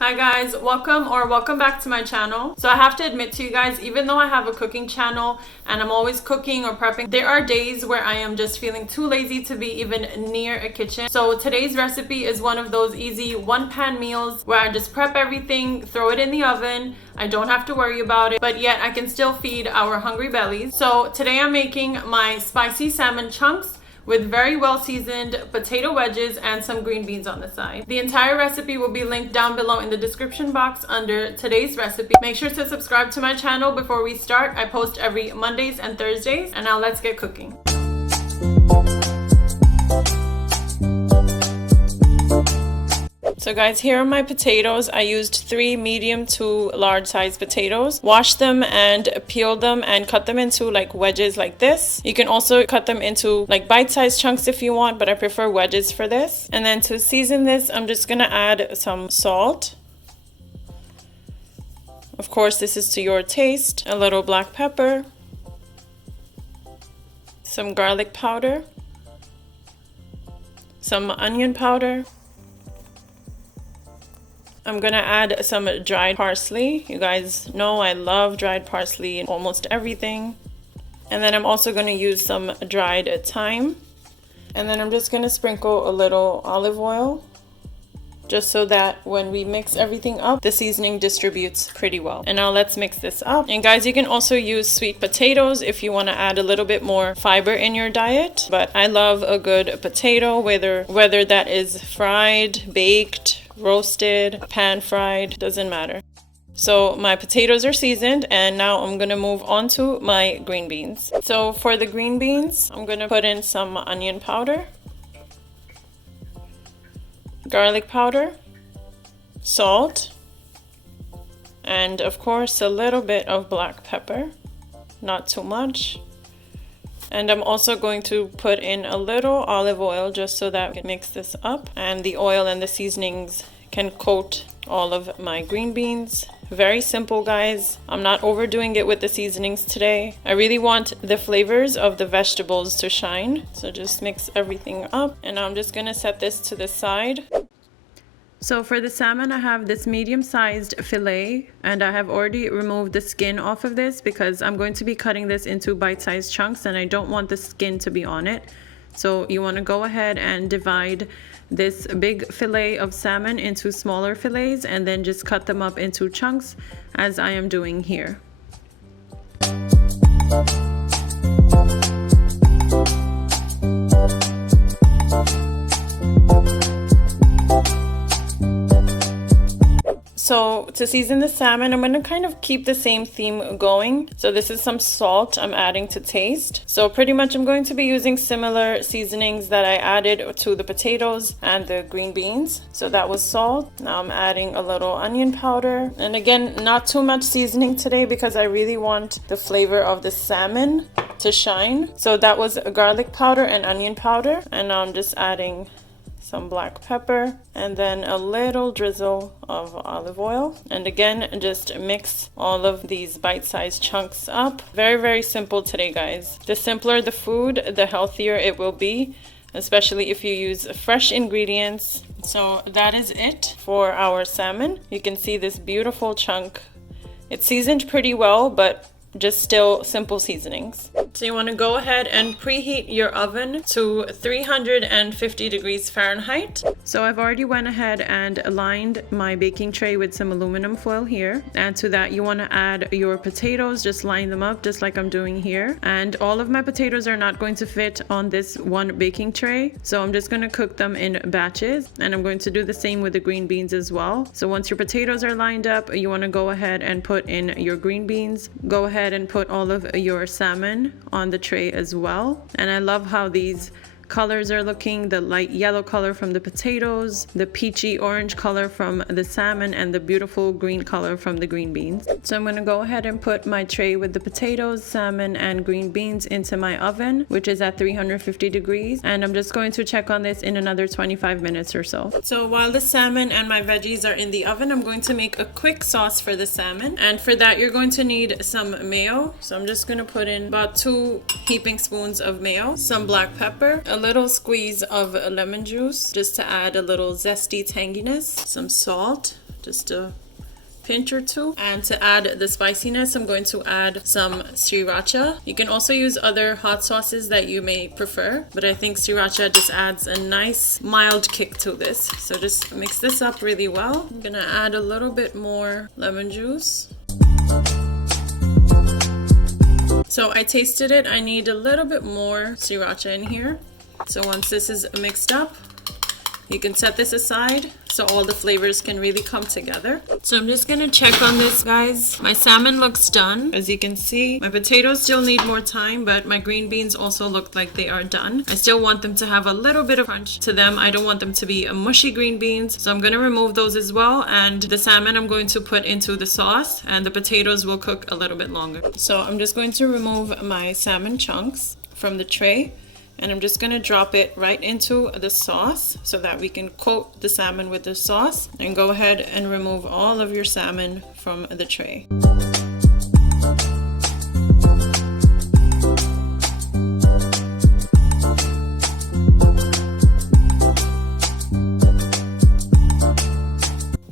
Hi guys, welcome back to my channel. So I have to admit to you guys, even though I have a cooking channel and I'm always cooking or prepping, there are days where I am just feeling too lazy to be even near a kitchen. So today's recipe is one of those easy one-pan meals where I just prep everything, throw it in the oven. I don't have to worry about it, but yet I can still feed our hungry bellies. So today I'm making my spicy salmon chunks with very well seasoned potato wedges and some green beans on the side. The entire recipe will be linked down below in the description box under today's recipe. Make sure to subscribe to my channel before we start. I post every Mondays and Thursdays. And now let's get cooking. So guys, here are my potatoes. I used 3 medium to large size potatoes. Washed them and peeled them and cut them into like wedges like this. You can also cut them into like bite-sized chunks if you want, but I prefer wedges for this. And then to season this, I'm just gonna add some salt. Of course, this is to your taste. A little black pepper. Some garlic powder. Some onion powder. I'm gonna add some dried parsley. You guys know I love dried parsley in almost everything. And then I'm also gonna use some dried thyme. And then I'm just gonna sprinkle a little olive oil, just so that when we mix everything up, the seasoning distributes pretty well. And now let's mix this up. And guys, you can also use sweet potatoes if you wanna add a little bit more fiber in your diet. But I love a good potato, whether that is fried, baked, roasted, pan fried, doesn't matter. So my potatoes are seasoned and now I'm gonna move on to my green beans. So for the green beans, I'm gonna put in some onion powder, garlic powder, salt, and of course a little bit of black pepper, not too much. And I'm also going to put in a little olive oil just so that we can mix this up and the oil and the seasonings can coat all of my green beans. Very simple, guys. I'm not overdoing it with the seasonings today. I really want the flavors of the vegetables to shine. So just mix everything up and now I'm just gonna set this to the side. So for the salmon, I have this medium-sized fillet and I have already removed the skin off of this because I'm going to be cutting this into bite-sized chunks and I don't want the skin to be on it. So you want to go ahead and divide this big fillet of salmon into smaller fillets and then just cut them up into chunks as I am doing here. So to season the salmon, I'm going to kind of keep the same theme going. So this is some salt I'm adding to taste. So pretty much I'm going to be using similar seasonings that I added to the potatoes and the green beans. So that was salt. Now I'm adding a little onion powder. And again, not too much seasoning today because I really want the flavor of the salmon to shine. So that was garlic powder and onion powder. And now I'm just adding some black pepper and then a little drizzle of olive oil, and again just mix all of these bite-sized chunks up. Very simple today, guys. The simpler the food, the healthier it will be, especially if you use fresh ingredients. So that is it for our salmon. You can see this beautiful chunk. It's seasoned pretty well, but just still simple seasonings. So you want to go ahead and preheat your oven to 350 degrees Fahrenheit. So I've already went ahead and aligned my baking tray with some aluminum foil here. And to that you want to add your potatoes, just line them up just like I'm doing here. And all of my potatoes are not going to fit on this one baking tray. So I'm just going to cook them in batches. And I'm going to do the same with the green beans as well. So once your potatoes are lined up, you want to go ahead and put in your green beans. Go ahead and put all of your salmon on the tray as well. And I love how these colors are looking, the light yellow color from the potatoes, the peachy orange color from the salmon, and the beautiful green color from the green beans. So I'm going to go ahead and put my tray with the potatoes, salmon, and green beans into my oven, which is at 350 degrees. And I'm just going to check on this in another 25 minutes or so. So while the salmon and my veggies are in the oven, I'm going to make a quick sauce for the salmon. And for that, you're going to need some mayo. So I'm just going to put in about 2 heaping spoons of mayo, some black pepper, a little squeeze of lemon juice just to add a little zesty tanginess, some salt, just a pinch or two. And to add the spiciness, I'm going to add some sriracha. You can also use other hot sauces that you may prefer, but I think sriracha just adds a nice mild kick to this. So just mix this up really well. I'm gonna add a little bit more lemon juice. So I tasted it. I need a little bit more sriracha in here. So once this is mixed up, you can set this aside so all the flavors can really come together. So I'm just gonna check on this, guys. My salmon looks done. As you can see, my potatoes still need more time, but my green beans also look like they are done. I still want them to have a little bit of crunch to them. I don't want them to be a mushy green beans. So I'm gonna remove those as well. And the salmon I'm going to put into the sauce, and the potatoes will cook a little bit longer. So I'm just going to remove my salmon chunks from the tray. And I'm just gonna drop it right into the sauce so that we can coat the salmon with the sauce. And go ahead and remove all of your salmon from the tray.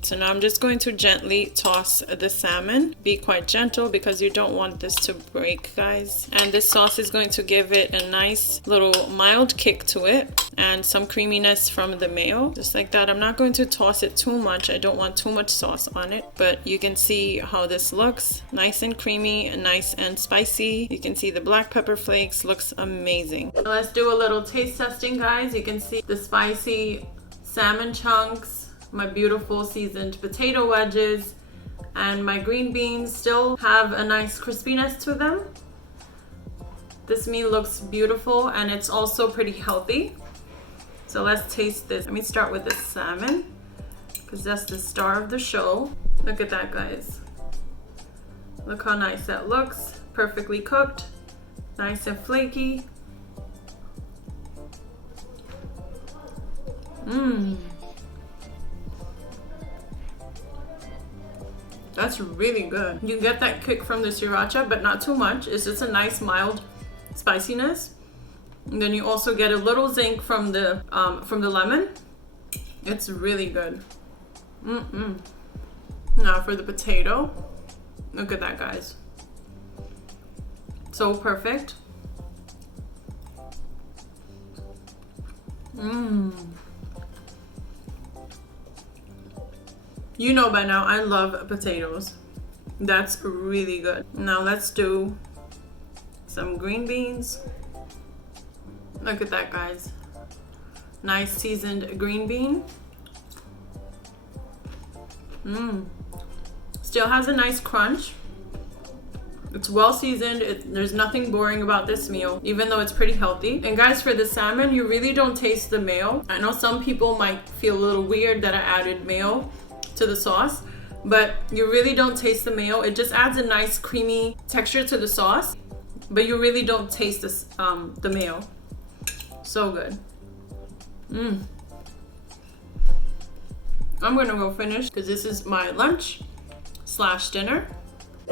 So now I'm just going to gently toss the salmon. Be quite gentle because you don't want this to break, guys. And this sauce is going to give it a nice little mild kick to it and some creaminess from the mayo. Just like that. I'm not going to toss it too much. I don't want too much sauce on it, but you can see how this looks. Nice and creamy and nice and spicy. You can see the black pepper flakes. Looks amazing. So let's do a little taste testing, guys. You can see the spicy salmon chunks, my beautiful seasoned potato wedges, and my green beans still have a nice crispiness to them. This meal looks beautiful and it's also pretty healthy. So let's taste this. Let me start with the salmon because that's the star of the show. Look at that, guys. Look how nice that looks. Perfectly cooked, nice and flaky. That's really good. You get that kick from the sriracha, but not too much. It's just a nice mild spiciness. And then you also get a little zing from the lemon. It's really good. Now for the potato. Look at that, guys. So perfect. You know by now I love potatoes. That's really good. Now let's do some green beans. Look at that, guys. Nice seasoned green bean. Still has a nice crunch. It's well seasoned. There's nothing boring about this meal, even though it's pretty healthy. And guys, for the salmon, you really don't taste the mayo. I know some people might feel a little weird that I added mayo to the sauce, but you really don't taste the mayo. It just adds a nice creamy texture to the sauce, but you really don't taste this, the mayo. So good. I'm gonna go finish because this is my lunch / dinner.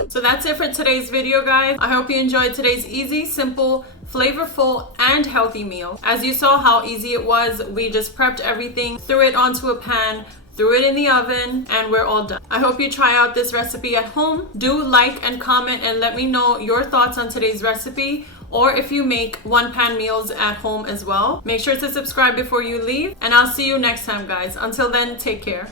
So that's it for today's video, guys. I hope you enjoyed today's easy, simple, flavorful, and healthy meal. As you saw how easy it was, we just prepped everything, threw it onto a pan, threw it in the oven, and we're all done. I hope you try out this recipe at home. Do like and comment and let me know your thoughts on today's recipe, or if you make one-pan meals at home as well. Make sure to subscribe before you leave, and I'll see you next time, guys. Until then, take care.